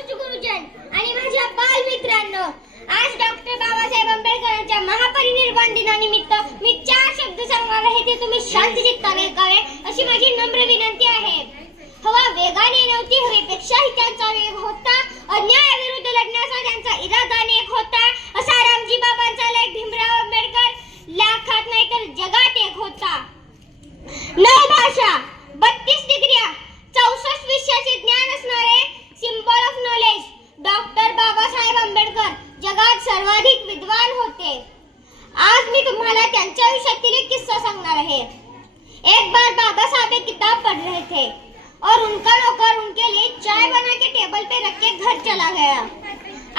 पूज्य गुरुजन आणि माझ्या बालमित्रांनो, आज डॉक्टर बाबासाहेब आंबेडकरांच्या महापरिनिर्वाण दिनानिमित्त मी 4 शब्द सांगणार आहे, ते तुम्ही शांत चित्ताने ऐकावे अशी माझी नम्र विनंती आहे. हवा वेगाने नव्हती, हवेपेक्षाही त्यांचा वेग होता. अन्यायाविरुद्ध लढण्याचा त्यांचा इरादा नेक होता. असा रामजी बाबांचा लेख भीमराव आंबेडकर लाखात नाही तर जगात एक होता. 9 भाषा, 32 डिग्र्या, 64 विषयाचे ज्ञान असणारे symbol of knowledge doctor Babasaheb Ambedkar जगात सर्वाधिक विद्वान होते. आज मी तुम्हाला त्यांच्या आयुष्यातील एक किस्सा सांगणार आहे. एक बार बाबा साहब एक किताब पढ़ रहे थे और उनका नौकर उनके लिए चाय बना के टेबल पे रख के घर चला गया.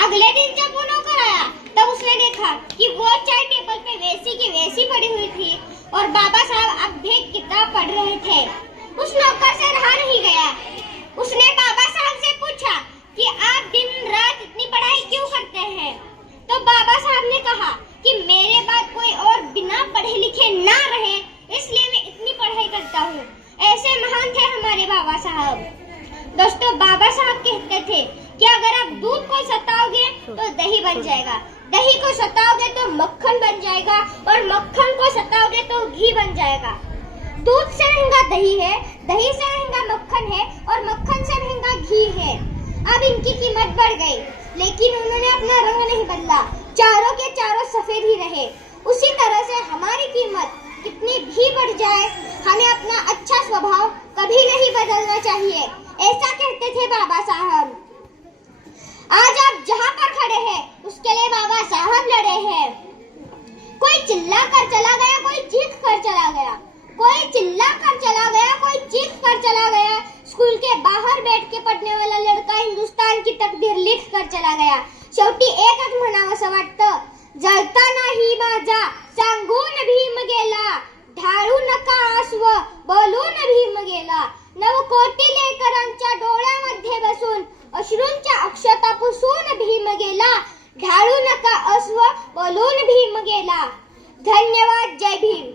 अगले दिन जब वो नौकर आया तब उसने देखा कि वो चाय टेबल पे वैसी की वैसी पड़ी हुई थी और बाबा साहब अब भी किताब पढ़ रहे थे. उस नौकर से रहा नहीं गया. उसने बाबा साहब से पूछा कि आप दिन रात इतनी पढ़ाई क्यों करते हैं? तो बाबा साहब ने कहा कि मेरे बाद कोई और बिना पढ़े लिखे ना रहे, इसलिए मैं इतनी पढ़ाई करता हूँ. ऐसे महान थे हमारे बाबा साहब. दोस्तों, बाबा साहब कहते थे कि अगर आप दूध को सताओगे तो दही बन जाएगा, दही को सताओगे तो मक्खन बन जाएगा और मक्खन को सताओगे तो घी बन जाएगा. दूध से महंगा दही है, दही से महंगा मक्खन है और मक्खन से महंगा घी है. अब इनकी कीमत बढ़ गई, लेकिन उन्होंने अपना रंग नहीं बदला. चारों के चारों सफेद ही रहे. उसी तरह से हमारी कीमत कितनी भी बढ़ जाए, हमें अपना अच्छा स्वभाव कभी नहीं बदलना चाहिए. ऐसा कहते थे बाबा साहब. आज आप जहाँ पर खड़े हैं उसके लिए बाबा साहब लड़े हैं. कोई चिल्ला कर चला गया, कोई चीख कर चला गया. कोई चिल्ला कर चला गया, कोई चीख कर चला गया. स्कूल के बाहर बैठ के पढ़ने वाला लड़का हिंदुस्तान की तकदीर लिख कर चला गया. शेवटी एकच म्हणावंसं वाटतं, जळता नाही माझा सांगून भीम गेला, ढाळू नका आसव बोलून भीम गेला. 9 कोटी लेकरांच्या डोळ्यामध्ये बसून अश्रूंच्या अक्षता पुसून भीम गेला, ढाळू नका आसव बोलून भीम गेला. धन्यवाद. जय भीम.